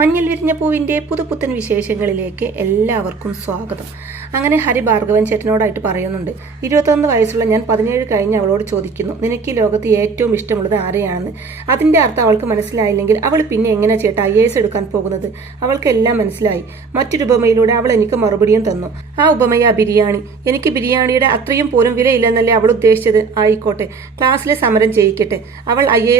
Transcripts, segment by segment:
മഞ്ഞിൽ വിരിഞ്ഞ പൂവിന്റെ പുതുപുത്തൻ വിശേഷങ്ങളിലേക്ക് എല്ലാവർക്കും സ്വാഗതം. അങ്ങനെ ഹരി ഭാർഗവൻ ചേട്ടനോടായിട്ട് പറയുന്നുണ്ട്. ഇരുപത്തൊന്ന് വയസ്സുള്ള ഞാൻ പതിനേഴ് കഴിഞ്ഞ് അവളോട് ചോദിക്കുന്നു നിനക്ക് ഈ ലോകത്ത് ഏറ്റവും ഇഷ്ടമുള്ളത് ആരെയാണെന്ന്? അതിന്റെ അർത്ഥം അവൾക്ക് മനസ്സിലായില്ലെങ്കിൽ അവൾ പിന്നെ എങ്ങനെ ചേട്ടാ ഐ എസ് എടുക്കാൻ പോകുന്നത്? അവൾക്ക് എല്ലാം മനസ്സിലായി. മറ്റൊരു ഉപമയിലൂടെ അവൾ എനിക്ക് മറുപടിയും തന്നു. ആ ഉപമയ ബിരിയാണി. എനിക്ക് ബിരിയാണിയുടെ അത്രയും പോലും വിലയില്ലെന്നല്ലേ അവൾ ഉദ്ദേശിച്ചത്. ആയിക്കോട്ടെ ക്ലാസ്സിലെ സമരം ചെയ്യിക്കട്ടെ അവൾ ഐ എ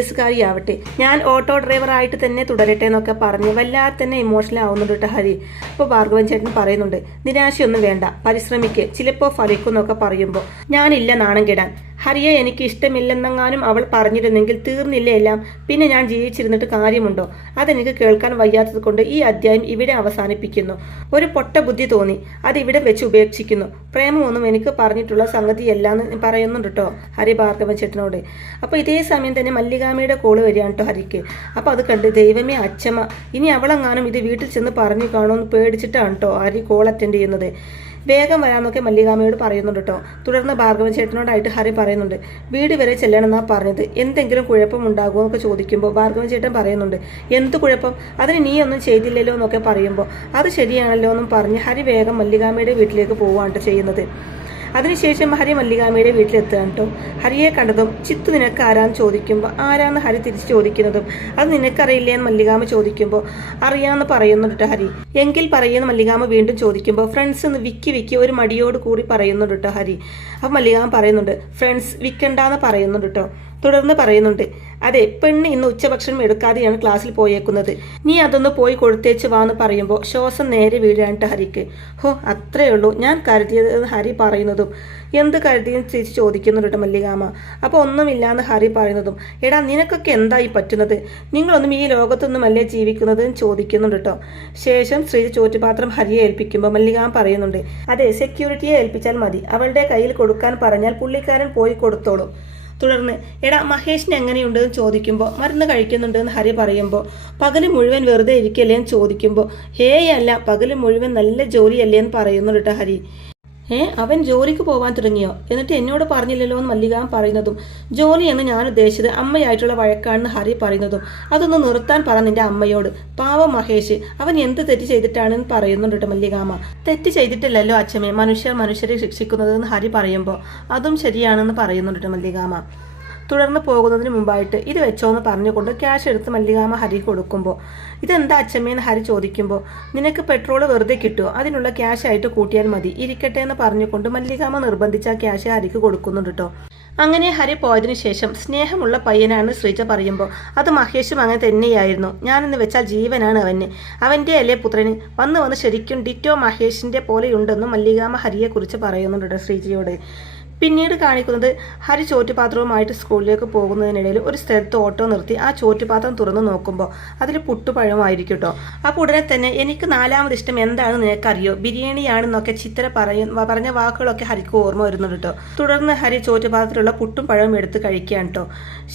ഞാൻ ഓട്ടോ ഡ്രൈവറായിട്ട് തന്നെ തുടരട്ടെ എന്നൊക്കെ പറഞ്ഞ് വല്ലാതെ തന്നെ ഇമോഷണൽ ആവുന്നുണ്ട് കേട്ടോ ഹരി. അപ്പോൾ ഭാർഗവൻ ചേട്ടൻ പറയുന്നുണ്ട് നിരാശയൊന്നും വേണ്ട. പരിശ്രമിക്ക്. ചിലപ്പോൾ ഫലിക്കുന്നൊക്കെ പറയുമ്പോൾ ഞാനില്ല നാണം കെടാൻ. ഹരിയെ എനിക്ക് ഇഷ്ടമില്ലെന്നെങ്ങാനും അവൾ പറഞ്ഞിരുന്നെങ്കിൽ തീർന്നില്ല എല്ലാം. പിന്നെ ഞാൻ ജീവിച്ചിരുന്നിട്ട് കാര്യമുണ്ടോ? അതെനിക്ക് കേൾക്കാൻ വയ്യാത്തത് കൊണ്ട് ഈ അധ്യായം ഇവിടെ അവസാനിപ്പിക്കുന്നു. ഒരു പൊട്ട ബുദ്ധി തോന്നി. അത് ഇവിടെ വെച്ച് ഉപേക്ഷിക്കുന്നു. പ്രേമമൊന്നും എനിക്ക് പറഞ്ഞിട്ടുള്ള സംഗതിയല്ലാന്ന് പറയുന്നുണ്ട് കേട്ടോ ഹരി ഭാർഗവൻ ചേട്ടനോട്. അപ്പോൾ ഇതേ സമയം തന്നെ മല്ലികാമയുടെ കോൾ വരികയാണ് കേട്ടോ ഹരിക്ക്. അപ്പോൾ അത് കണ്ട് ദൈവമേ അച്ഛമ്മ ഇനി അവളെങ്ങാനും ഇത് വീട്ടിൽ ചെന്ന് പറഞ്ഞു കാണുമെന്ന് പേടിച്ചിട്ടാണ് കേട്ടോ ഹരി കോൾ അറ്റൻഡ് ചെയ്യുന്നത്. വേഗം വരാമെന്നൊക്കെ മല്ലികാമയോട് പറയുന്നുണ്ട് കേട്ടോ തുടർന്ന് ഭാർഗവൻ ചേട്ടനോടായിട്ട് ഹരി പറയുന്നുണ്ട് വീട് വരെ ചെല്ലണമെന്നാണ് പറഞ്ഞത്. എന്തെങ്കിലും കുഴപ്പം ഉണ്ടാകുമോ? എന്നൊക്കെ ചോദിക്കുമ്പോൾ ഭാർഗവൻ ചേട്ടൻ പറയുന്നുണ്ട് എന്ത് കുഴപ്പം? അതിന് നീ ഒന്നും ചെയ്തില്ലല്ലോ എന്നൊക്കെ പറയുമ്പോൾ അത് ശരിയാണല്ലോ എന്നും പറഞ്ഞ് ഹരി വേഗം മല്ലികാമയുടെ വീട്ടിലേക്ക് പോവുകയാണ് ചെയ്യുന്നത്. അതിനുശേഷം ഹരി മല്ലികാമയുടെ വീട്ടിലെത്തുകയാണ് കേട്ടോ. ഹരിയെ കണ്ടതും ചിത്തു നിനക്ക് ആരാന്ന് ചോദിക്കുമ്പോൾ ആരാന്ന് ഹരി തിരിച്ച് ചോദിക്കുന്നതും? അത് നിനക്കറിയില്ലേ എന്ന് മല്ലികാമ ചോദിക്കുമ്പോൾ അറിയാമെന്ന് പറയുന്നുണ്ട് ഹരി. എങ്കിൽ പറയുന്ന മല്ലികാമ വീണ്ടും ചോദിക്കുമ്പോൾ ഫ്രണ്ട്സ് എന്ന് വിക്കി വിക്കി ഒരു മടിയോട് കൂടി പറയുന്നുണ്ട് ഹരി. അപ്പം മല്ലികാമ പറയുന്നുണ്ട് ഫ്രണ്ട്സ് വിൽക്കണ്ടെന്ന് പറയുന്നുണ്ട് കേട്ടോ തുടർന്ന് പറയുന്നുണ്ട് അതെ പെണ്ണ് ഇന്ന് ഉച്ചഭക്ഷണം എടുക്കാതെയാണ് ക്ലാസ്സിൽ പോയേക്കുന്നത്. നീ അതൊന്ന് പോയി കൊടുത്തേച്ച് വാന്ന് പറയുമ്പോൾ ശ്വാസം നേരെ വീഴാനിട്ട് ഹരിക്ക് ഹോ അത്രേ ഉള്ളൂ. ഞാൻ കരുതിയത് ഹരി പറയുന്നതും. എന്ത് കരുതിയെന്ന് തിരിച്ച് ചോദിക്കുന്നുണ്ട് മല്ലികാമ. അപ്പോൾ ഒന്നുമില്ലാന്ന് ഹരി പറയുന്നതും. എടാ നിനക്കൊക്കെ എന്തായി പറ്റുന്നത്? നിങ്ങളൊന്നും ഈ ലോകത്തൊന്നുമല്ലേ ജീവിക്കുന്നത് ചോദിക്കുന്നുണ്ട് കേട്ടോ. ശേഷം ശ്രീ ചോറ്റുപാത്രം ഹരിയെ ഏൽപ്പിക്കുമ്പോൾ മല്ലികാമ പറയുന്നുണ്ട് അതെ സെക്യൂരിറ്റിയെ ഏൽപ്പിച്ചാൽ മതി. അവളുടെ കയ്യിൽ കൊടുക്കാൻ പറഞ്ഞാൽ പുള്ളിക്കാരൻ പോയി കൊടുത്തോളും. തുടർന്ന് എടാ മഹേഷിന് എങ്ങനെയുണ്ട് എന്ന് ചോദിക്കുമ്പോൾ മരുന്ന് കഴിക്കുന്നുണ്ട് എന്ന് ഹരി പറയുമ്പോൾ പകൽ മുഴുവൻ വെറുതെ ഇരിക്കല്ലേ എന്ന് ചോദിക്കുമ്പോൾ ഹേയല്ല പകൽ മുഴുവൻ നല്ല ജോലിയല്ലേ എന്ന് പറയുന്നുണ്ട് കേട്ടോ ഹരി. ഏ? അവൻ ജോലിക്ക് പോകാൻ തുടങ്ങിയോ? എന്നിട്ട് എന്നോട് പറഞ്ഞില്ലല്ലോ എന്ന് മല്ലികാൻ പറയുന്നതും ജോലി എന്ന് ഞാൻ ഉദ്ദേശിച്ചത് അമ്മയായിട്ടുള്ള വഴക്കാണെന്ന് ഹരി പറയുന്നതും അതൊന്ന് നിർത്താൻ പറ നിന്റെ അമ്മയോട്. പാവ മഹേഷ് അവൻ എന്ത് തെറ്റ് ചെയ്തിട്ടാണെന്ന് പറയുന്നുണ്ട് കേട്ടോ മല്ലികാമ തെറ്റ് ചെയ്തിട്ടില്ലല്ലോ അച്ഛമ്മേ മനുഷ്യർ മനുഷ്യരെ ശിക്ഷിക്കുന്നത് എന്ന് ഹരി പറയുമ്പോൾ അതും ശരിയാണെന്ന് പറയുന്നുണ്ട് കേട്ടോ മല്ലികാമ തുടർന്ന് പോകുന്നതിന് മുമ്പായിട്ട് ഇത് വെച്ചോന്ന് പറഞ്ഞുകൊണ്ട് ക്യാഷ് എടുത്ത് മല്ലികാമ ഹരി കൊടുക്കുമ്പോൾ ഇതെന്താ അച്ഛമ്മേന്ന് ഹരി ചോദിക്കുമ്പോൾ നിനക്ക് പെട്രോൾ വെറുതെ കിട്ടുമോ അതിനുള്ള ക്യാഷ് ആയിട്ട് കൂട്ടിയാൽ മതി. ഇരിക്കട്ടെ എന്ന് പറഞ്ഞുകൊണ്ട് മല്ലികാമ നിർബന്ധിച്ച ക്യാഷ് ഹരിക്ക് കൊടുക്കുന്നുണ്ട് കേട്ടോ അങ്ങനെ ഹരി പോയതിനു ശേഷം സ്നേഹമുള്ള പയ്യനാണ് ശ്രീജ പറയുമ്പോൾ അത് മഹേഷും അങ്ങനെ തന്നെയായിരുന്നു. ഞാനെന്ന് വെച്ചാൽ ജീവനാണ് അവന്. അവന്റെ അല്ലേ പുത്രന്? വന്ന് വന്ന് ശരിക്കും ഡിറ്റോ മഹേഷിന്റെ പോലെയുണ്ടെന്നും മല്ലികാമ ഹരിയെക്കുറിച്ച് പറയുന്നുണ്ട് ശ്രീജയോട്. പിന്നീട് കാണിക്കുന്നത് ഹരി ചോറ്റുപാത്രവുമായിട്ട് സ്കൂളിലേക്ക് പോകുന്നതിനിടയിൽ ഒരു സ്ഥലത്ത് ഓട്ടോ നിർത്തി ആ ചോറ്റുപാത്രം തുറന്നു നോക്കുമ്പോൾ അതിൽ പുട്ടുപഴമായിരിക്കും കേട്ടോ അപ്പോൾ ഉടനെ തന്നെ എനിക്ക് നാലാമത് ഇഷ്ടം എന്താണെന്ന് നിനക്കറിയോ? ബിരിയാണിയാണെന്നൊക്കെ ചിത്ര പറയ പറഞ്ഞ വാക്കുകളൊക്കെ ഹരിക്ക് ഓർമ്മ വരുന്നുണ്ട് കേട്ടോ തുടർന്ന് ഹരി ചോറ്റുപാത്രത്തിലുള്ള പുട്ടും പഴവും എടുത്ത് കഴിക്കുകയാണ് കേട്ടോ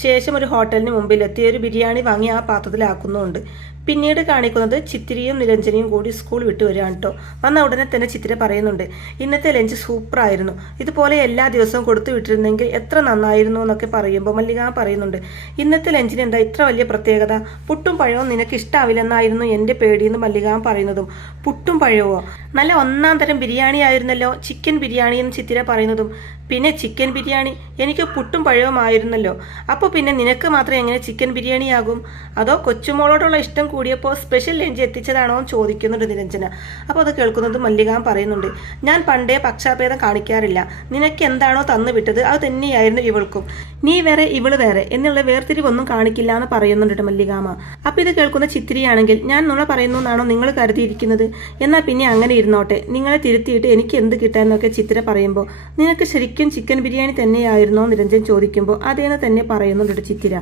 ശേഷം ഒരു ഹോട്ടലിന് മുമ്പിലെത്തി ഒരു ബിരിയാണി വാങ്ങി ആ പാത്രത്തിലാക്കുന്നുമുണ്ട് പിന്നീട് കാണിക്കുന്നത് ചിത്തിരിയും നിരഞ്ജനിയും കൂടി സ്കൂൾ വിട്ടു വരികയാണ് കേട്ടോ വന്ന ഉടനെ തന്നെ ചിത്തിര പറയുന്നുണ്ട് ഇന്നത്തെ ലഞ്ച് സൂപ്പർ ആയിരുന്നു. ഇതുപോലെ എല്ലാ ദിവസവും കൊടുത്തു വിട്ടിരുന്നെങ്കിൽ എത്ര നന്നായിരുന്നു എന്നൊക്കെ പറയുമ്പോൾ മല്ലിക പറയുന്നുണ്ട് ഇന്നത്തെ ലഞ്ചിന് എന്താ ഇത്ര വലിയ പ്രത്യേകത? പുട്ടും പഴവും നിനക്ക് ഇഷ്ടാവില്ലെന്നായിരുന്നു എന്റെ പേടിയെന്ന് മല്ലിക പറയുന്നതും. പുട്ടും പഴവോ നല്ല ഒന്നാം തരം ബിരിയാണി ആയിരുന്നല്ലോ ചിക്കൻ ബിരിയാണി എന്ന് ചിത്തിര പറയുന്നതും. പിന്നെ ചിക്കൻ ബിരിയാണി. എനിക്ക് പുട്ടും പഴവുമായിരുന്നല്ലോ അപ്പോൾ പിന്നെ നിനക്ക് മാത്രം എങ്ങനെ ചിക്കൻ ബിരിയാണി ആകും അതോ കൊച്ചുമോളോടുള്ള ഇഷ്ടം കൂടിയപ്പോൾ സ്പെഷ്യൽ ലഞ്ച് എത്തിച്ചതാണോ എന്ന് ചോദിക്കുന്നുണ്ട് നിരഞ്ജന. അപ്പോൾ അത് കേൾക്കുന്നത് മല്ലികാൻ പറയുന്നുണ്ട് ഞാൻ പണ്ടേ പക്ഷാഭേദം കാണിക്കാറില്ല. നിനക്ക് എന്താണോ തന്നു വിട്ടത് അത് തന്നെയായിരുന്നു ഇവൾക്കും. നീ വേറെ ഇവൾ വേറെ. എന്നുള്ള വേർതിരിവൊന്നും കാണിക്കില്ല എന്ന് പറയുന്നുണ്ട് മല്ലികാമ. അപ്പോൾ ഇത് കേൾക്കുന്ന ചിത്തിരിയാണെങ്കിൽ ഞാൻ നുണ പറയുന്നു എന്നാണോ നിങ്ങൾ കരുതിയിരിക്കുന്നത്? എന്നാൽ പിന്നെ അങ്ങനെ ഇരുന്നോട്ടെ. നിങ്ങളെ തിരുത്തിയിട്ട് എനിക്ക് എന്ത് കിട്ടാന്നൊക്കെ ചിത്ര പറയുമ്പോൾ നിനക്ക് ശരിക്കും ചിക്കൻ ബിരിയാണി തന്നെയായിരുന്നോ നിരഞ്ജൻ ചോദിക്കുമ്പോൾ അതേന്ന് തന്നെ പറയുന്നുണ്ട് ചിത്തിര.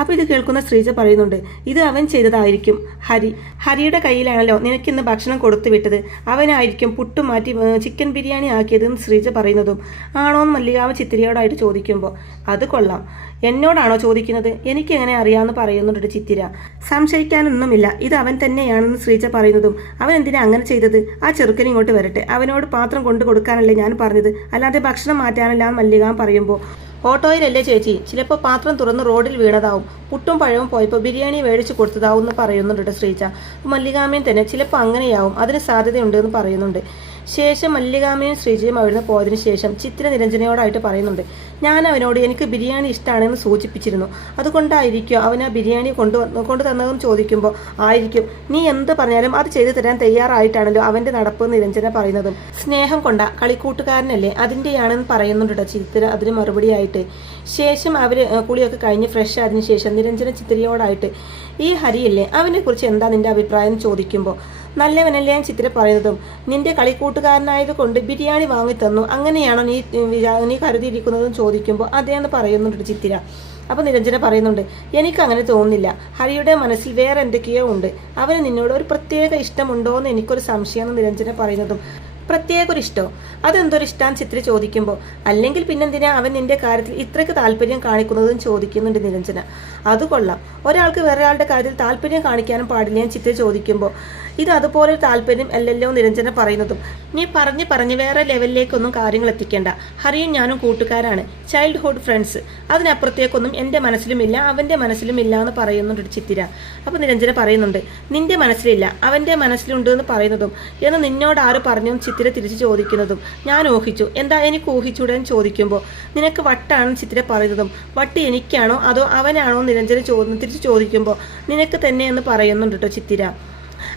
അപ്പോൾ ഇത് കേൾക്കുന്ന ശ്രീജ പറയുന്നുണ്ട് ഇത് അവൻ ചെയ്തതായിരിക്കും. ഹരി ഹരിയുടെ കയ്യിലാണല്ലോ നിനക്കിന്ന് ഭക്ഷണം കൊടുത്തു വിട്ടത്. അവനായിരിക്കും പുട്ടു മാറ്റി ചിക്കൻ ബിരിയാണി ആക്കിയതെന്ന് ശ്രീജ പറയുന്നതും. ആണോന്ന് മല്ലികാവ് ചിത്തിരയോടായിട്ട് ചോദിക്കുമ്പോൾ അത് കൊള്ളാം. എന്നോടാണോ ചോദിക്കുന്നത്? എനിക്ക് എങ്ങനെ അറിയാമെന്ന് പറയുന്നുണ്ട് ചിത്തിര. സംശയിക്കാനൊന്നുമില്ല. ഇത് അവൻ തന്നെയാണെന്ന് ശ്രീജ പറയുന്നതും അവൻ എന്തിനാ അങ്ങനെ ചെയ്തത്? ആ ചെറുക്കൻ ഇങ്ങോട്ട് വരട്ടെ. അവനോട് പാത്രം കൊണ്ടു കൊടുക്കാനല്ലേ ഞാൻ പറഞ്ഞത്. അല്ലാതെ ഭക്ഷണം മാറ്റാനല്ല എന്ന് മല്ലികാൻ പറയുമ്പോൾ ഓട്ടോയിലല്ലേ ചേച്ചി? ചിലപ്പോൾ പാത്രം തുറന്ന് റോഡിൽ വീണതാവും. പുട്ടും പഴവും പോയപ്പോൾ ബിരിയാണി മേടിച്ച് കൊടുത്തതാവും എന്ന് പറയുന്നുണ്ട് ശ്രീജ. മല്ലികാമയും തന്നെ ചിലപ്പോൾ അങ്ങനെയാവും. അതിന് സാധ്യതയുണ്ട് എന്ന് പറയുന്നുണ്ട്. ശേഷം മല്ലികാമയും ശ്രീജയും അവിടുന്ന് പോയതിനു ശേഷം ചിത്ര നിരഞ്ജനയോടായിട്ട് പറയുന്നുണ്ട് ഞാൻ അവനോട് എനിക്ക് ബിരിയാണി ഇഷ്ടമാണെന്ന് സൂചിപ്പിച്ചിരുന്നു. അതുകൊണ്ടായിരിക്കും അവൻ ആ ബിരിയാണി കൊണ്ടു കൊണ്ടു തന്നതെന്ന് ചോദിക്കുമ്പോൾ ആയിരിക്കും. നീ എന്ത് പറഞ്ഞാലും അത് ചെയ്തു തരാൻ തയ്യാറായിട്ടാണല്ലോ അവന്റെ നടപ്പ് നിരഞ്ജന പറയുന്നതും. സ്നേഹം കൊണ്ട കളിക്കൂട്ടുകാരനല്ലേ അതിന്റെയാണെന്ന് പറയുന്നുണ്ട് കേട്ടോ ചിത്ര അതിന് മറുപടിയായിട്ട്. ശേഷം അവർ കുളിയൊക്കെ കഴിഞ്ഞ് ഫ്രഷ് ആയതിനു ശേഷം നിരഞ്ജന ചിത്രയോടായിട്ട് ഈ ഹരിയല്ലേ അവനെക്കുറിച്ച് എന്താ നിന്റെ അഭിപ്രായം? ചോദിക്കുമ്പോൾ നല്ലവനല്ലേ ഞാൻ ചിത്ര പറയുന്നതും. നിന്റെ കളിക്കൂട്ടുകാരനായത് കൊണ്ട് ബിരിയാണി വാങ്ങി തന്നു അങ്ങനെയാണോ നീ നീ കരുതിയിരിക്കുന്നതെന്ന് ചോദിക്കുമ്പോൾ അതേന്ന് പറയുന്നുണ്ട് ചിത്തിര. അപ്പോൾ നിരഞ്ജന പറയുന്നുണ്ട് എനിക്ക് അങ്ങനെ തോന്നുന്നില്ല. ഹരിയുടെ മനസ്സിൽ വേറെ എന്തൊക്കെയോ ഉണ്ട്. അവന് നിന്നോട് ഒരു പ്രത്യേക ഇഷ്ടമുണ്ടോ എന്ന് എനിക്കൊരു സംശയമെന്ന് നിരഞ്ജന പറയുന്നതും. പ്രത്യേക ഒരു ഇഷ്ടോ? അതെന്തൊരു ഇഷ്ടം ചിത്ര ചോദിക്കുമ്പോൾ അല്ലെങ്കിൽ പിന്നെന്തിനാ അവൻ നിന്റെ കാര്യത്തിൽ ഇത്രയ്ക്ക് താല്പര്യം കാണിക്കുന്നതും ചോദിക്കുന്നുണ്ട് നിരഞ്ജന. അത് കൊള്ളാം. ഒരാൾക്ക് വേറെ ആളുടെ കാര്യത്തിൽ താല്പര്യം കാണിക്കാനും പാടില്ല. ഞാൻ ചിത്ര ചോദിക്കുമ്പോൾ ഇത് അതുപോലെ താല്പര്യം അല്ലല്ലോ നിരഞ്ജന പറയുന്നതും നീ പറഞ്ഞ് പറഞ്ഞ് വേറെ ലെവലിലേക്കൊന്നും കാര്യങ്ങൾ എത്തിക്കേണ്ട. ഹരിയും ഞാനും കൂട്ടുകാരാണ്. ചൈൽഡ്ഹുഡ് ഫ്രണ്ട്സ് അതിനപ്പുറത്തേക്കൊന്നും എന്റെ മനസ്സിലുമില്ല അവന്റെ മനസ്സിലുമില്ല എന്ന് പറയുന്നുണ്ട് ചിത്തിര. അപ്പോൾ നിരഞ്ജന പറയുന്നുണ്ട് നിന്റെ മനസ്സിലില്ല അവന്റെ മനസ്സിലുണ്ട് എന്ന് പറയുന്നതും എന്ന് നിന്നോട് ആര് പറഞ്ഞു ചിത്തിര തിരിച്ചു ചോദിക്കുന്നതും ഞാൻ ഊഹിച്ചു. എന്താ എനിക്ക് ഊഹിച്ചൂടെ ചോദിക്കുമ്പോൾ നിനക്ക് വട്ടാണെന്ന് ചിത്തിര പറയുന്നതും വട്ട് എനിക്കാണോ അതോ അവനാണോ നിരഞ്ജന ചോദ്യം തിരിച്ച് ചോദിക്കുമ്പോൾ നിനക്ക് തന്നെ എന്ന് പറയുന്നുണ്ട് കേട്ടോ ചിത്തിര.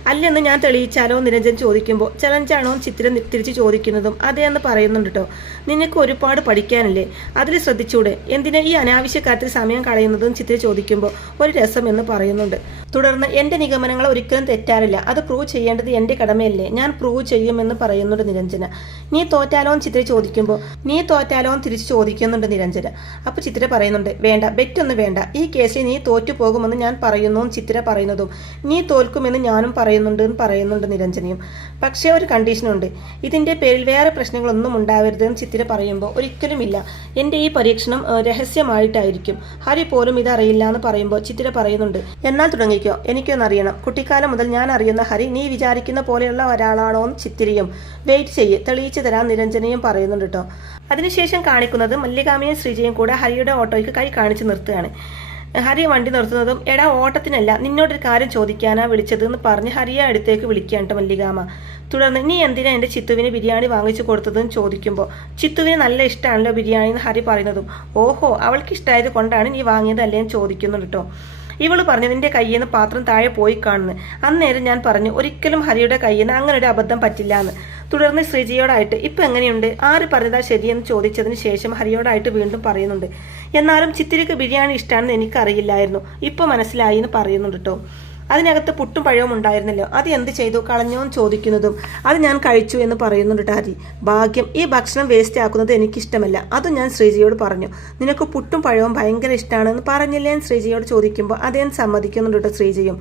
അല്ലെന്ന് ഞാൻ തെളിയിച്ചാലോ നിരഞ്ജൻ ചോദിക്കുമ്പോൾ ചലഞ്ചാണോ ചിത്രം തിരിച്ച് ചോദിക്കുന്നതും അതെയെന്ന് പറയുന്നുണ്ട് കേട്ടോ നിനക്ക് ഒരുപാട് പഠിക്കാനല്ലേ? അതിൽ ശ്രദ്ധിച്ചൂടെ. എന്തിനാ ഈ അനാവശ്യ കാര്യത്തിൽ സമയം കളയുന്നതും ചിത്ര ചോദിക്കുമ്പോൾ ഒരു രസം എന്ന് പറയുന്നുണ്ട്. തുടർന്ന് എന്റെ നിഗമനങ്ങൾ ഒരിക്കലും തെറ്റാറില്ല. അത് പ്രൂവ് ചെയ്യേണ്ടത് എന്റെ കടമയല്ലേ? ഞാൻ പ്രൂവ് ചെയ്യുമെന്ന് പറയുന്നുണ്ട് നിരഞ്ജന. നീ തോറ്റാലോ ചിത്ര ചോദിക്കുമ്പോൾ നീ തോറ്റാലോ തിരിച്ചു ചോദിക്കുന്നുണ്ട് നിരഞ്ജന. അപ്പോൾ ചിത്ര പറയുന്നുണ്ട് വേണ്ട ബെറ്റൊന്നും വേണ്ട. ഈ കേസിൽ നീ തോറ്റു പോകുമെന്ന് ഞാൻ പറയുന്നു ചിത്ര പറയുന്നതും നീ തോൽക്കുമെന്ന് ഞാനും പറയുന്നുണ്ട് എന്ന് പറയുന്നുണ്ട് നിരഞ്ജനയും. പക്ഷേ ഒരു കണ്ടീഷനുണ്ട്. ഇതിന്റെ പേരിൽ വേറെ പ്രശ്നങ്ങളൊന്നും ഉണ്ടാവരുത് എന്ന് ചിത്ര പറയുമ്പോൾ ഒരിക്കലുമില്ല. എന്റെ ഈ പരീക്ഷണം രഹസ്യമായിട്ടായിരിക്കും. ഹരി പോലും ഇതറിയില്ല എന്ന് പറയുമ്പോൾ ചിത്തിര പറയുന്നുണ്ട്. എന്നാൽ തുടങ്ങിക്കോ. എനിക്കൊന്നറിയണം. കുട്ടിക്കാലം മുതൽ ഞാൻ അറിയുന്ന ഹരി നീ വിചാരിക്കുന്ന പോലെയുള്ള ഒരാളാണോ എന്ന് ചിത്തിരിയും. വെയിറ്റ് ചെയ്യ്. തെളിയിച്ചു തരാൻ നിരഞ്ജനയും പറയുന്നുണ്ട് കേട്ടോ അതിനുശേഷം കാണിക്കുന്നത് മല്ലികാമയും ശ്രീജയും കൂടെ ഹരിയുടെ ഓട്ടോയ്ക്ക് കൈ കാണിച്ചു നിർത്തുകയാണ്. ഹരി വണ്ടി നിർത്തുന്നതും എടാ ഓട്ടത്തിനല്ല നിന്നോടൊരു കാര്യം ചോദിക്കാനാ വിളിച്ചത് എന്ന് പറഞ്ഞ് ഹരിയെ അടുത്തേക്ക് വിളിക്കുകയാണ് മല്ലികാമ. തുടർന്ന് നീ എന്തിനാ എന്റെ ചിത്തുവിന് ബിരിയാണി വാങ്ങിച്ചു കൊടുത്തതെന്ന് ചോദിക്കുമ്പോൾ ചിത്തുവിന് നല്ല ഇഷ്ടമാണല്ലോ ബിരിയാണി എന്ന് ഹരി പറയുന്നതും. ഓഹോ അവൾക്ക് ഇഷ്ടമായത് കൊണ്ടാണ് നീ വാങ്ങിയതല്ലേ എന്ന് ചോദിക്കുന്നു കേട്ടോ. ഇവൾ പറഞ്ഞു നിന്റെ കയ്യിൽ നിന്ന് പാത്രം താഴെ പോയി കാണുന്നു. അന്നേരം ഞാൻ പറഞ്ഞു ഒരിക്കലും ഹരിയുടെ കയ്യിൽ നിന്ന് അങ്ങനെ ഒരു അബദ്ധം പറ്റില്ല എന്ന്. തുടർന്ന് ശ്രീജിയോടായിട്ട് ഇപ്പൊ എങ്ങനെയുണ്ട്? ആര് പറഞ്ഞതാ ശരിയെന്ന് ചോദിച്ചതിന് ശേഷം ഹരിയോടായിട്ട് വീണ്ടും പറയുന്നുണ്ട്. എന്നാലും ചിത്തിരിക്ക് ബിരിയാണി ഇഷ്ടമാണെന്ന് എനിക്കറിയില്ലായിരുന്നു. ഇപ്പൊ മനസ്സിലായി എന്ന് പറയുന്നുണ്ട് കേട്ടോ അതിനകത്ത് പുട്ടും പഴവും ഉണ്ടായിരുന്നല്ലോ. അത് എന്ത് ചെയ്തു? കളഞ്ഞോന്ന് ചോദിക്കുന്നതും. അത് ഞാൻ കഴിച്ചു എന്ന് പറയുന്നുണ്ട് ടാരി ഭാഗ്യം ഈ ഭക്ഷണം വേസ്റ്റ് ആക്കുന്നത് എനിക്കിഷ്ടമല്ല. അതും ഞാൻ ശ്രീജിയോട് പറഞ്ഞു. നിനക്ക് പുട്ടും പഴവും ഭയങ്കര ഇഷ്ടമാണെന്ന് പറഞ്ഞില്ലേ? ശ്രീജിയോട് ചോദിക്കുമ്പോൾ അദ്ദേഹം സമ്മതിക്കുന്നുണ്ട് കേട്ടോ ശ്രീജിയും.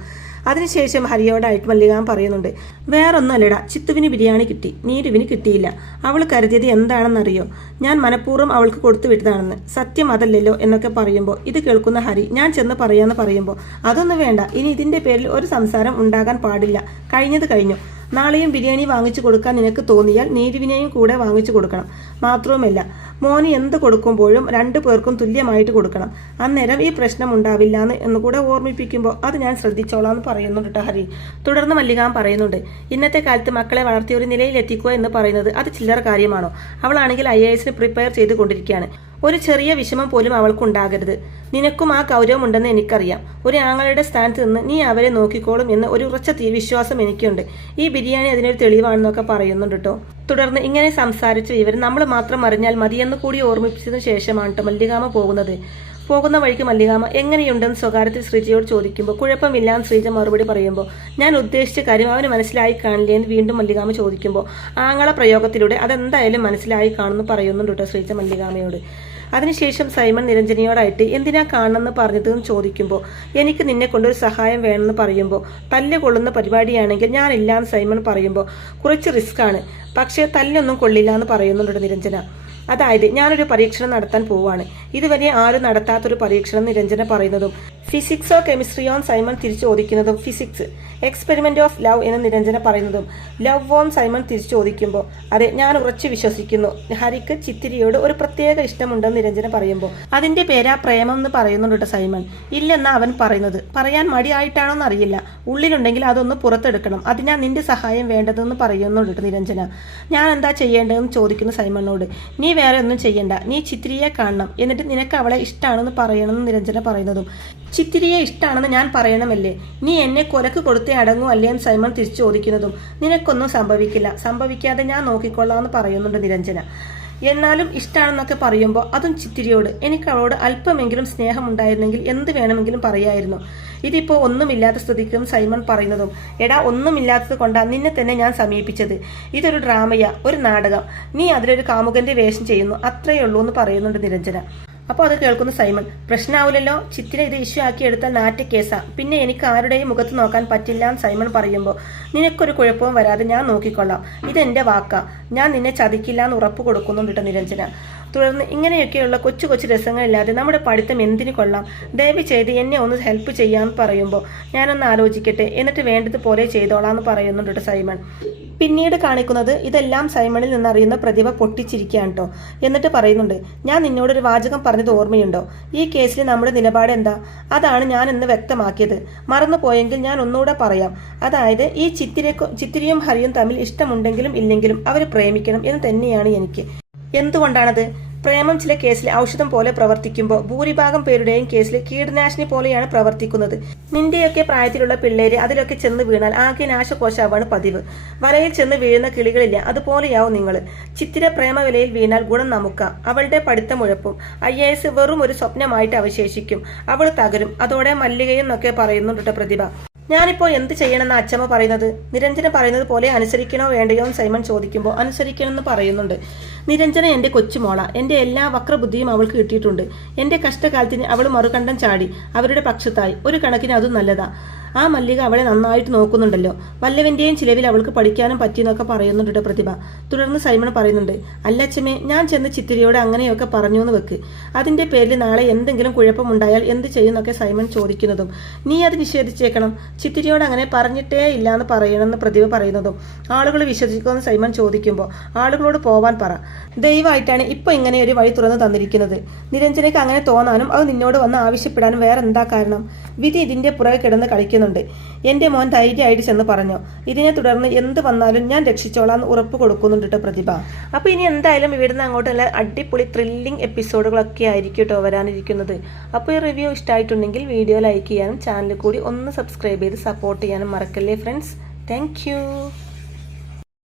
അതിനുശേഷം ഹരിയോടായിട്ട് മല്ലികാൻ പറയുന്നുണ്ട് വേറൊന്നല്ലടാ ചിത്തുവിന് ബിരിയാണി കിട്ടി നീരുവിന് കിട്ടിയില്ല. അവൾ കരുതിയത് എന്താണെന്നറിയോ? ഞാൻ മനഃപൂർവം അവൾക്ക് കൊടുത്തു വിട്ടതാണെന്ന്. സത്യം അതല്ലല്ലോ എന്നൊക്കെ പറയുമ്പോൾ ഇത് കേൾക്കുന്ന ഹരി ഞാൻ ചെന്ന് പറയാന്ന് പറയുമ്പോൾ അതൊന്നും വേണ്ട ഇനി ഇതിന്റെ പേരിൽ ഒരു സംസാരം ഉണ്ടാകാൻ പാടില്ല. കഴിഞ്ഞത് കഴിഞ്ഞു. നാളെയും ബിരിയാണി വാങ്ങിച്ചു കൊടുക്കാൻ നിനക്ക് തോന്നിയാൽ നീരുവിനെയും കൂടെ വാങ്ങിച്ചു കൊടുക്കണം. മാത്രവുമല്ല മോന് എന്ത് കൊടുക്കുമ്പോഴും രണ്ടു പേർക്കും തുല്യമായിട്ട് കൊടുക്കണം. അന്നേരം ഈ പ്രശ്നം ഉണ്ടാവില്ല എന്ന് എന്നുകൂടെ ഓർമ്മിപ്പിക്കുമ്പോൾ അത് ഞാൻ ശ്രദ്ധിച്ചോളാം എന്ന് പറയുന്നുണ്ട് കേട്ടോ ഹരി. തുടർന്ന് മല്ലികാൻ പറയുന്നുണ്ട് ഇന്നത്തെ കാലത്ത് മക്കളെ വളർത്തി ഒരു നിലയിലെത്തിക്കുക എന്ന് പറയുന്നത് അത് ചില്ലറ കാര്യമാണോ? അവളാണെങ്കിൽ ഐ എ എസിന് പ്രിപ്പയർ ചെയ്തുകൊണ്ടിരിക്കുകയാണ്. ഒരു ചെറിയ വിഷമം പോലും അവൾക്കുണ്ടാകരുത്. നിനക്കും ആ കൗരവമുണ്ടെന്ന് എനിക്കറിയാം. ഒരു ആങ്ങളുടെ സ്ഥാനത്ത് നിന്ന് നീ അവരെ നോക്കിക്കോളും എന്ന് ഒരു ഉറച്ച വിശ്വാസം എനിക്കുണ്ട്. ഈ ബിരിയാണി അതിനൊരു തെളിവാണെന്നൊക്കെ പറയുന്നുണ്ട് കേട്ടോ തുടർന്ന് ഇങ്ങനെ സംസാരിച്ച വിവരം നമ്മൾ മാത്രം അറിഞ്ഞാൽ മതിയെന്ന് കൂടി ഓർമ്മിപ്പിച്ചതിന് ശേഷമാണ് കേട്ടോ മല്ലികാമ പോകുന്നത്. പോകുന്ന വഴിക്ക് മല്ലികാമ എങ്ങനെയുണ്ടെന്ന് സ്വകാര്യത്തിൽ ശ്രീജയോട് ചോദിക്കുമ്പോൾ കുഴപ്പമില്ലാന്ന് ശ്രീജ മറുപടി പറയുമ്പോൾ ഞാൻ ഉദ്ദേശിച്ച കാര്യം അവന് മനസ്സിലായി കാണില്ലേ എന്ന് വീണ്ടും മല്ലികാമ ചോദിക്കുമ്പോൾ ആങ്ങള പ്രയോഗത്തിലൂടെ അതെന്തായാലും മനസ്സിലായി കാണുമെന്ന് പറയുന്നുണ്ട് കേട്ടോ ശ്രീജ മല്ലികാമയോട്. അതിനുശേഷം സൈമൺ നിരഞ്ജനയോടായിട്ട് എന്തിനാ കാണണമെന്ന് പറഞ്ഞതെന്ന് ചോദിക്കുമ്പോൾ എനിക്ക് നിന്നെ കൊണ്ടൊരു സഹായം വേണമെന്ന് പറയുമ്പോൾ തല്ല് കൊള്ളുന്ന പരിപാടിയാണെങ്കിൽ ഞാനില്ലാന്ന് സൈമൺ പറയുമ്പോൾ കുറച്ച് റിസ്ക് ആണ്. പക്ഷേ തല്ലൊന്നും കൊള്ളില്ല എന്ന് പറയുന്നുണ്ട് നിരഞ്ജന. അതായത് ഞാനൊരു പരീക്ഷണം നടത്താൻ പോവാണ്. ഇതുവരെ ആരും നടത്താത്തൊരു പരീക്ഷണം നിരഞ്ജന പറയുന്നതും ഫിസിക്സോ കെമിസ്ട്രിയോ സൈമൺ തിരിച്ചു ചോദിക്കുന്നതും ഫിസിക്സ് എക്സ്പെരിമെന്റ് ഓഫ് ലവ് എന്ന് നിരഞ്ജന പറയുന്നതും ലവ് ഓൺ സൈമൺ തിരിച്ചു ചോദിക്കുമ്പോൾ അതെ ഞാൻ ഉറച്ചു വിശ്വസിക്കുന്നു. ഹരിക്ക് ചിത്തിരിയോട് ഒരു പ്രത്യേക ഇഷ്ടമുണ്ടെന്ന് നിരഞ്ജന പറയുമ്പോൾ അതിന്റെ പേരാ പ്രേമം എന്ന് പറയുന്നുണ്ട് സൈമൺ. ഇല്ലെന്നാ അവൻ പറയുന്നത്. പറയാൻ മടിയായിട്ടാണോന്ന് അറിയില്ല. ഉള്ളിലുണ്ടെങ്കിൽ അതൊന്ന് പുറത്തെടുക്കണം. അതിനാ നിന്റെ സഹായം വേണ്ടതെന്ന് പറയുന്നുണ്ട് നിരഞ്ജന. ഞാൻ എന്താ ചെയ്യേണ്ടതെന്ന് ചോദിക്കുന്നു സൈമണിനോട്. നീ വേറെ ഒന്നും ചെയ്യണ്ട. നീ ചിത്തിരിയെ കാണണം. എന്നിട്ട് നിനക്ക് അവളെ ഇഷ്ടമാണെന്ന് പറയണമെന്ന് നിരഞ്ജന പറയുന്നതും ചിത്തിരിയെ ഇഷ്ടമാണെന്ന് ഞാൻ പറയണമല്ലേ? നീ എന്നെ കൊലക്ക് കൊടുത്തേ അടങ്ങൂ അല്ലേ സൈമൺ തിരിച്ചു ചോദിക്കുന്നതും നിനക്കൊന്നും സംഭവിക്കില്ല. സംഭവിക്കാതെ ഞാൻ നോക്കിക്കൊള്ളാം എന്ന് പറയുന്നുണ്ട് നിരഞ്ജന. എന്നാലും ഇഷ്ടമാണെന്നൊക്കെ പറയുമ്പോൾ അതും ചിത്തിരിയോട് എനിക്ക് അവളോട് അല്പമെങ്കിലും സ്നേഹമുണ്ടായിരുന്നെങ്കിൽ എന്ത് വേണമെങ്കിലും പറയായിരുന്നു. ഇതിപ്പോൾ ഒന്നുമില്ലാത്ത സ്ഥിതിക്കും സൈമൺ പറയുന്നതും എടാ ഒന്നുമില്ലാത്തത് കൊണ്ടാ നിന്നെ തന്നെ ഞാൻ സമീപിച്ചത്. ഇതൊരു ഡ്രാമയ ഒരു നാടകം. നീ അതിലൊരു കാമുകന്റെ വേഷം ചെയ്യുന്നു അത്രയേ ഉള്ളൂ എന്ന് പറയുന്നുണ്ട് നിരഞ്ജന. അപ്പോൾ അത് കേൾക്കുന്ന സൈമൺ. പ്രശ്നമാവില്ലല്ലോ ചിത്തിര ഇത് ഇഷ്യൂ ആക്കി എടുത്ത നാറ്റ കേസാ. പിന്നെ എനിക്ക് ആരുടെയും മുഖത്ത് നോക്കാൻ പറ്റില്ല എന്ന് സൈമൺ പറയുമ്പോൾ നിനക്കൊരു കുഴപ്പവും വരാതെ ഞാൻ നോക്കിക്കൊള്ളാം. ഇതെന്റെ വാക്കാ. ഞാൻ നിന്നെ ചതിക്കില്ല എന്ന് ഉറപ്പ് കൊടുക്കുന്നുണ്ട് കേട്ടോ നിരഞ്ജന. തുടർന്ന് ഇങ്ങനെയൊക്കെയുള്ള കൊച്ചു കൊച്ചു രസങ്ങളില്ലാതെ നമ്മുടെ പഠിത്തം എന്തിനു കൊള്ളാം? ദയവ് ചെയ്ത് എന്നെ ഒന്ന് ഹെൽപ്പ് ചെയ്യാമെന്ന് പറയുമ്പോൾ ഞാനൊന്ന് ആലോചിക്കട്ടെ. എന്നിട്ട് വേണ്ടതുപോലെ ചെയ്തോളാം എന്ന് പറയുന്നുണ്ട് സൈമൺ. പിന്നീട് കാണിക്കുന്നത് ഇതെല്ലാം സൈമണിൽ നിന്നറിയുന്ന പ്രതിഭ പൊട്ടിച്ചിരിക്കുകയാണ് കേട്ടോ എന്നിട്ട് പറയുന്നുണ്ട് ഞാൻ നിന്നോട് ഒരു വാചകം പറഞ്ഞത് ഓർമ്മയുണ്ടോ? ഈ കേസിൽ നമ്മുടെ നിലപാട് എന്താ? അതാണ് ഞാൻ ഇന്ന് വ്യക്തമാക്കിയത്. മറന്നു പോയെങ്കിൽ ഞാൻ ഒന്നുകൂടെ പറയാം. അതായത് ഈ ചിത്തിരെ ചിത്തിരിയും ഹരിയും തമ്മിൽ ഇഷ്ടമുണ്ടെങ്കിലും ഇല്ലെങ്കിലും അവർ പ്രേമിക്കണം എന്ന് തന്നെയാണ് എനിക്ക്. എന്തുകൊണ്ടാണത്? പ്രേമം ചില കേസിൽ ഔഷധം പോലെ പ്രവർത്തിക്കുമ്പോൾ ഭൂരിഭാഗം പേരുടെയും കേസിൽ കീടനാശിനി പോലെയാണ് പ്രവർത്തിക്കുന്നത്. നിന്റെയൊക്കെ പ്രായത്തിലുള്ള പിള്ളേര് അതിലൊക്കെ ചെന്ന് വീണാൽ ആകെ നാശകോശാവാണ് പതിവ്. വലയിൽ ചെന്ന് വീഴുന്ന കിളികളില്ല അതുപോലെയാവും നിങ്ങൾ ചിത്തിര പ്രേമവിലയിൽ വീണാൽ ഗുണം നമുക്ക. അവളുടെ പഠിത്തം ഉഴപ്പും ഐ എ എസ് വെറും ഒരു സ്വപ്നമായിട്ട് അവശേഷിക്കും. അവൾ തകരും അതോടെ മല്ലികയും എന്നൊക്കെ പറയുന്നുണ്ട് പ്രതിഭ. ഞാനിപ്പോൾ എന്ത് ചെയ്യണമെന്ന് അച്ഛമ്മ പറയുന്നത്? നിരഞ്ജന പറയുന്നത് പോലെ അനുസരിക്കണോ വേണ്ടയോ എന്ന് സൈമൺ ചോദിക്കുമ്പോൾ അനുസരിക്കണമെന്ന് പറയുന്നുണ്ട്. നിരഞ്ജന എന്റെ കൊച്ചുമോള. എന്റെ എല്ലാ വക്രബുദ്ധിയും അവൾക്ക് കിട്ടിയിട്ടുണ്ട്. എന്റെ കഷ്ടകാലത്തിന് അവൾ മറുകണ്ഠം ചാടി. അവരുടെ പക്ഷത്തായി. ഒരു കണക്കിന് അതും നല്ലതാ. ആ മല്ലിക അവളെ നന്നായിട്ട് നോക്കുന്നുണ്ടല്ലോ. വല്ലവന്റെയും ചിലവിൽ അവൾക്ക് പഠിക്കാനും പറ്റിയെന്നൊക്കെ പറയുന്നുണ്ട് പ്രതിഭ. തുടർന്ന് സൈമൺ പറയുന്നുണ്ട് അല്ലച്ചമ്മേ ഞാൻ ചെന്ന് ചിത്തിരിയോട് അങ്ങനെയൊക്കെ പറഞ്ഞു എന്ന് വെക്ക്. അതിന്റെ പേരിൽ നാളെ എന്തെങ്കിലും കുഴപ്പമുണ്ടായാൽ എന്ത് ചെയ്യുന്നൊക്കെ സൈമൺ ചോദിക്കുന്നതും. നീ അത് നിഷേധിച്ചേക്കണം. ചിത്തിരിയോട് അങ്ങനെ പറഞ്ഞിട്ടേ ഇല്ല എന്ന് പറയണമെന്ന് പ്രതിഭ പറയുന്നതും. ആളുകൾ വിശ്വസിക്കുമെന്ന് സൈമൺ ചോദിക്കുമ്പോൾ ആളുകളോട് പോവാൻ പറ. ദയവായിട്ടാണ് ഇപ്പൊ ഇങ്ങനെ ഒരു വഴി തുറന്നു തന്നിരിക്കുന്നത്. നിരഞ്ജനയ്ക്ക് അങ്ങനെ തോന്നാനും അത് നിന്നോട് വന്ന് ആവശ്യപ്പെടാനും വേറെ എന്താ കാരണം? വിധി ഇതിന്റെ പുറകെ കിടന്ന് കളിക്കുന്നുണ്ട്. എന്റെ മോൻ ധൈര്യമായിട്ട് ചെന്ന് പറഞ്ഞു ഇതിനെ തുടർന്ന് എന്ത് വന്നാലും ഞാൻ രക്ഷിച്ചോളാം എന്ന് ഉറപ്പ് കൊടുക്കുന്നുണ്ട് കേട്ടോ പ്രതിഭ. അപ്പൊ ഇനി എന്തായാലും ഇവിടുന്ന് അങ്ങോട്ട് നല്ല അടിപൊളി ത്രില്ലിംഗ് എപ്പിസോഡുകളൊക്കെ ആയിരിക്കും കേട്ടോ വരാനിരിക്കുന്നത്. അപ്പോൾ ഈ റിവ്യൂ ഇഷ്ടമായിട്ടുണ്ടെങ്കിൽ വീഡിയോ ലൈക്ക് ചെയ്യാനും ചാനൽ കൂടി ഒന്ന് സബ്സ്ക്രൈബ് ചെയ്ത് സപ്പോർട്ട് ചെയ്യാനും മറക്കല്ലേ ഫ്രണ്ട്സ് താങ്ക്